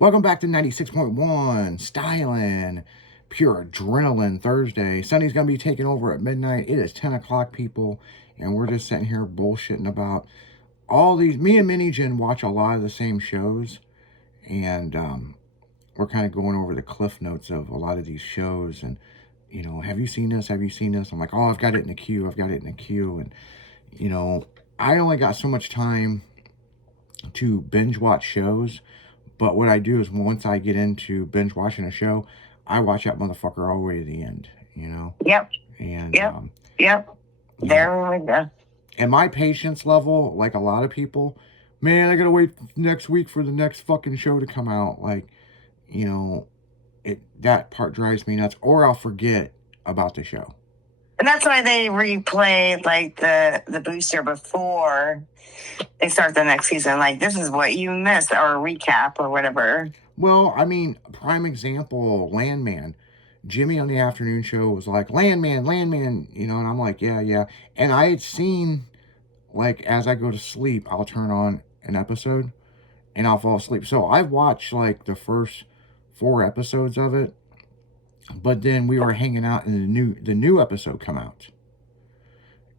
Welcome back to 96.1 Styling Pure Adrenaline Thursday. Sunny's going to be taking over at midnight. It is 10 o'clock, people, and we're just sitting here bullshitting about all these. Me and Mini Jen watch a lot of the same shows, and we're kind of going over the cliff notes of a lot of these shows. And, have you seen this? Have you seen this? I'm like, oh, I've got it in the queue. I've got it in the queue. And, you know, I only got so much time to binge watch shows. But what I do is once I get into binge watching a show, I watch that motherfucker all the way to the end. Yep. And, Yep. Yep. There we go. And my patience level, like a lot of people, man, I gotta wait next week for the next fucking show to come out. Like, that part drives me nuts. Or I'll forget about the show. And that's why they replay like the booster before they start the next season. Like, this is what you missed, or a recap or whatever. Well, I mean, prime example, Landman. Jimmy on the afternoon show was like, Landman, and I'm like, yeah. And I had seen, like, as I go to sleep, I'll turn on an episode and I'll fall asleep. So I've watched, like, the first 4 episodes of it, but then we were hanging out and the new episode come out.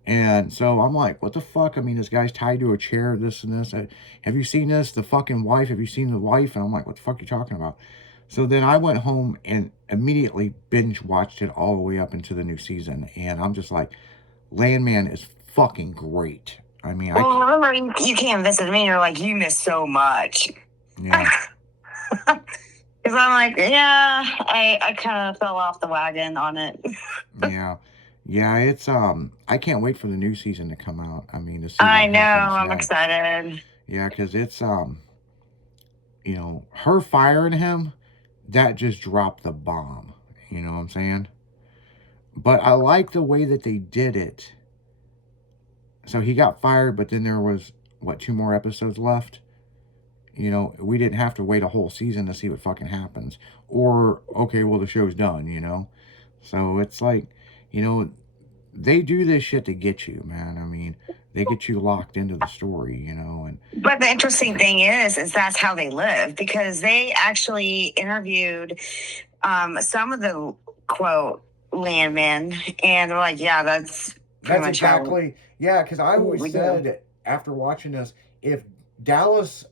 And so I'm like, what the fuck? I mean, this guy's tied to a chair, this and this. Have you seen this? The fucking wife? Have you seen the wife? And I'm like, what the fuck are you talking about? So then I went home and immediately binge watched it all the way up into the new season. And I'm just like, Landman is fucking great. I mean, remember, you can't visit me. You're like, you missed so much. Yeah. Because I'm like, yeah, I kind of fell off the wagon on it. Yeah, it's I can't wait for the new season to come out. I mean, I know, I'm excited. Yeah, because it's her firing him, that just dropped the bomb. You know what I'm saying? But I like the way that they did it. So he got fired, but then there was 2 more episodes left. We didn't have to wait a whole season to see what fucking happens. Or, okay, well, the show's done. So it's like, they do this shit to get you, man. I mean, they get you locked into the story, and but the interesting thing is that's how they live, because they actually interviewed some of the quote landmen, and they're like, yeah, that's exactly because I always said after watching this, if Dallas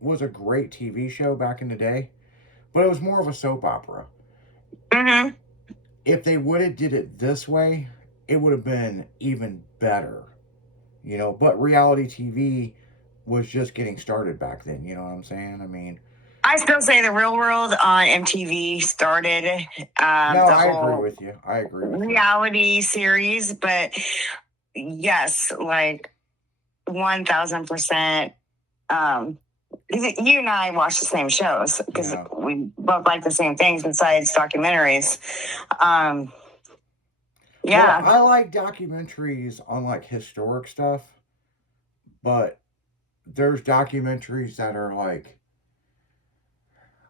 was a great TV show back in the day, but it was more of a soap opera. Mm-hmm. If they would have did it this way, it would have been even better. But reality TV was just getting started back then. You know what I'm saying? I mean, I still say The Real World on MTV started. I agree with you. Reality series, but yes, like 1,000%. You and I watch the same shows because we both like the same things besides documentaries. Yeah, well, I like documentaries on like historic stuff, but there's documentaries that are like,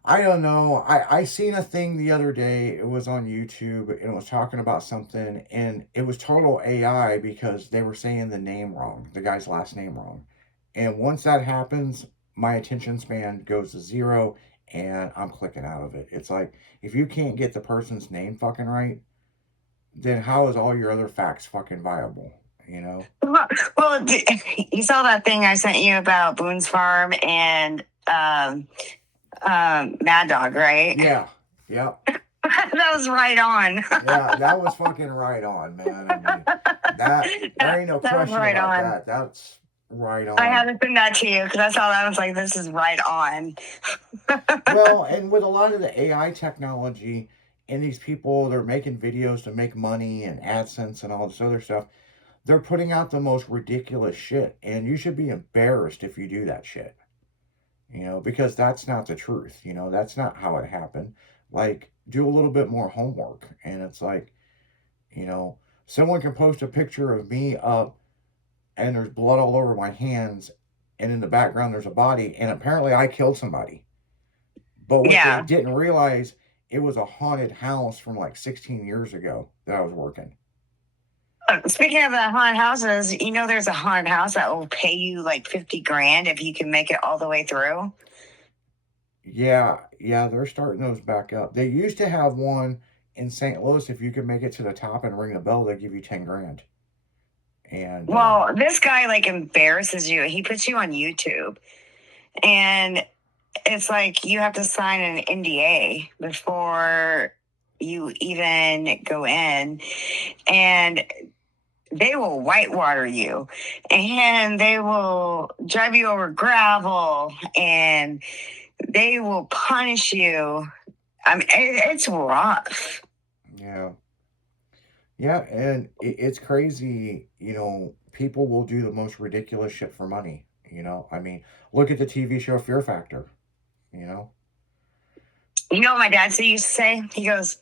I don't know. I seen a thing the other day. It was on YouTube and it was talking about something, and it was total AI because they were saying the name wrong, the guy's last name wrong. And once that happens, my attention span goes to 0 and I'm clicking out of it. It's like, if you can't get the person's name fucking right, then how is all your other facts fucking viable? Well, you saw that thing I sent you about Boone's Farm and Mad Dog, right? Yeah. That was right on. Yeah, that was fucking right on, man. I mean, there ain't no question right about that. That's right on. I had to send that to you because I saw that. I was like, this is right on. Well, and with a lot of the AI technology and these people, they're making videos to make money and AdSense and all this other stuff. They're putting out the most ridiculous shit, and you should be embarrassed if you do that shit. Because that's not the truth. That's not how it happened. Like, do a little bit more homework. And it's like, someone can post a picture of me up and there's blood all over my hands, and in the background there's a body, and apparently I killed somebody. But what they didn't realize, it was a haunted house from like 16 years ago that I was working. Speaking of the haunted houses, there's a haunted house that will pay you like $50,000 if you can make it all the way through. Yeah, they're starting those back up. They used to have one in St. Louis. If you could make it to the top and ring the bell, they give you 10 grand. And Well, this guy like embarrasses you. He puts you on YouTube, and it's like you have to sign an NDA before you even go in, and they will whitewater you, and they will drive you over gravel, and they will punish you. I mean, it's rough. yeah, yeah, and it's crazy. People will do the most ridiculous shit for money. I mean, look at the TV show Fear Factor. You know, You know what my dad used to say? He goes,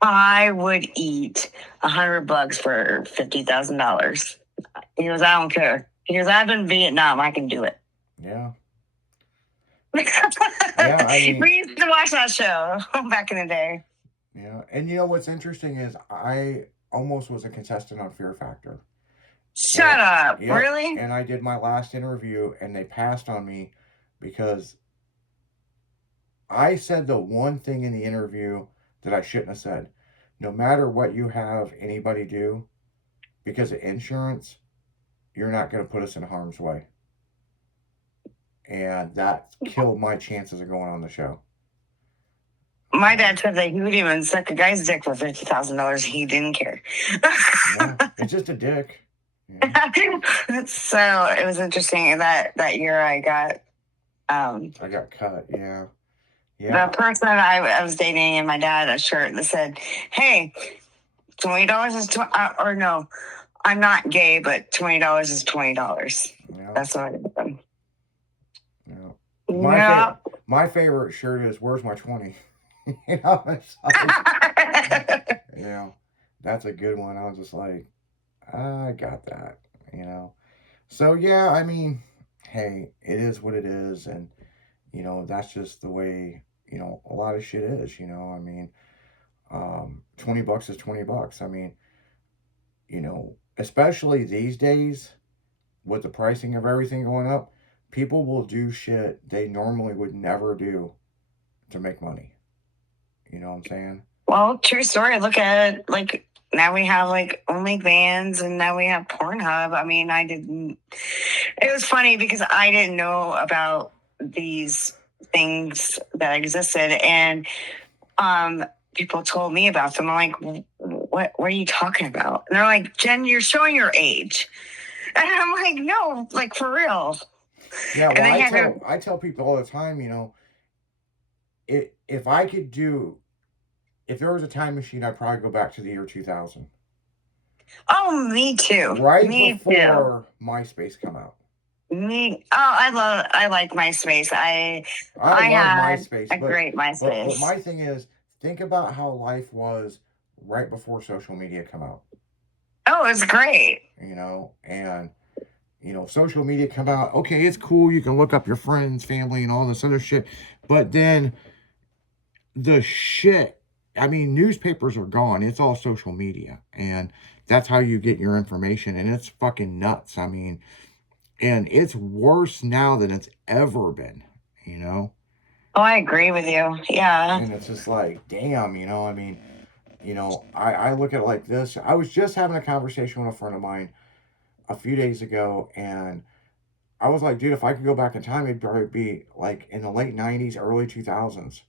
I would eat $100 for $50,000. He goes, I don't care. He goes, I've been in Vietnam. I can do it. yeah, yeah. I mean, We used to watch that show back in the day. yeah, and what's interesting is I almost was a contestant on Fear Factor. And Shut up. yep, Really? and I did my last interview, and they passed on me because I said the one thing in the interview that I shouldn't have said. No matter what you have anybody do, because of insurance, you're not going to put us in harm's way. And that killed my chances of going on the show. My dad said that he would even suck a guy's dick for $50,000. He didn't care. Yeah, it's just a dick. Yeah. So it was interesting that year I got I got cut. Yeah. the person I was dating and my dad a shirt that said, "Hey, $20 is or no, I'm not gay, but $20 is $20." Yeah. That's what I did. Yeah. My favorite shirt is "Where's my 20?" It's like, that's a good one. I was just like, I got that. So yeah, I mean, hey, it is what it is, and that's just the way a lot of shit is. I mean, $20 is $20. I mean, especially these days with the pricing of everything going up, people will do shit they normally would never do to make money. You know what I'm saying? Well, true story. Look at it, like now we have like OnlyFans and now we have Pornhub. I mean, it was funny because I didn't know about these things that existed, and people told me about them. I'm like, what are you talking about? And they're like, Jen, you're showing your age. And I'm like, no, like for real. Yeah, well, I tell people all the time, if I could if there was a time machine, I'd probably go back to the year 2000. Oh, me too. Right before MySpace come out. I like MySpace. I love MySpace. A great MySpace. But my thing is, think about how life was right before social media come out. Oh, it's great. And social media come out. Okay, it's cool. You can look up your friends, family, and all this other shit. But then the shit, I mean, newspapers are gone. It's all social media. And that's how you get your information. And it's fucking nuts. I mean, and it's worse now than it's ever been, Oh, I agree with you. Yeah. And it's just like, damn, I mean, I look at it like this. I was just having a conversation with a friend of mine a few days ago, and I was like, dude, if I could go back in time, it'd probably be like in the late 90s, early 2000s.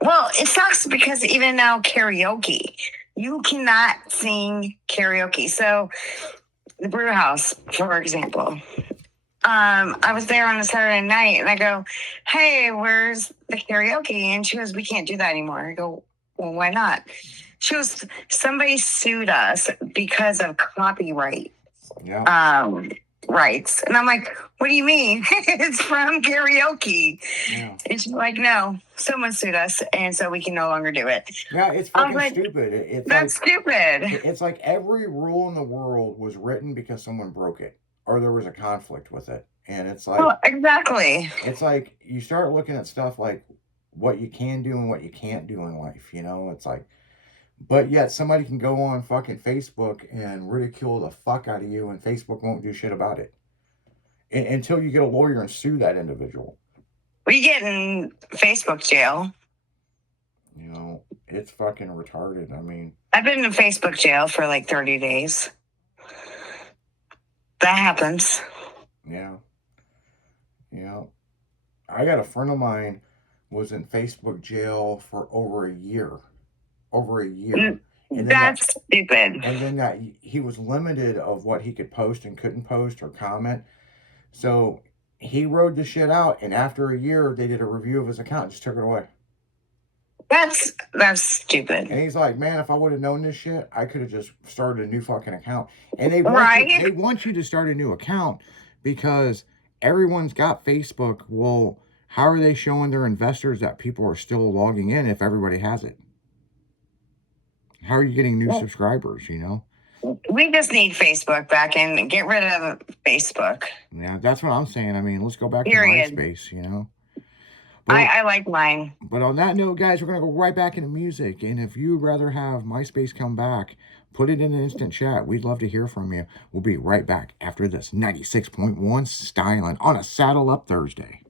Well, it sucks because even now, karaoke, you cannot sing karaoke. So, the Brew House, for example, I was there on a Saturday night and I go, hey, where's the karaoke? And she goes, we can't do that anymore. I go, well, why not? She goes, somebody sued us because of copyright rights. And I'm like, what do you mean? It's from karaoke. Yeah. And she's like, no, someone sued us, and so we can no longer do it. Yeah, it's fucking stupid. That's stupid. It's like every rule in the world was written because someone broke it or there was a conflict with it. And it's like, exactly. It's like you start looking at stuff like what you can do and what you can't do in life. It's like, but yet somebody can go on fucking Facebook and ridicule the fuck out of you, and Facebook won't do shit about it until you get a lawyer and sue that individual. We get in Facebook jail. You know, it's fucking retarded. I mean, I've been in Facebook jail for like 30 days. That happens. yeah. You know, I got a friend of mine was in Facebook jail for over a year. Over a year. And then That's stupid. And then that he was limited of what he could post and couldn't post or comment. So he rode the shit out, and after a year, they did a review of his account, and just took it away. That's stupid. And he's like, "Man, if I would have known this shit, I could have just started a new fucking account." And they want you to start a new account because everyone's got Facebook. Well, how are they showing their investors that people are still logging in if everybody has it? How are you getting new subscribers, you know? We just need Facebook back and get rid of Facebook. Yeah, that's what I'm saying. I mean, let's go back to MySpace, you know? But, I like mine. But on that note, guys, we're going to go right back into music. And if you'd rather have MySpace come back, put it in an instant chat. We'd love to hear from you. We'll be right back after this 96.1 Styling on a Saddle Up Thursday.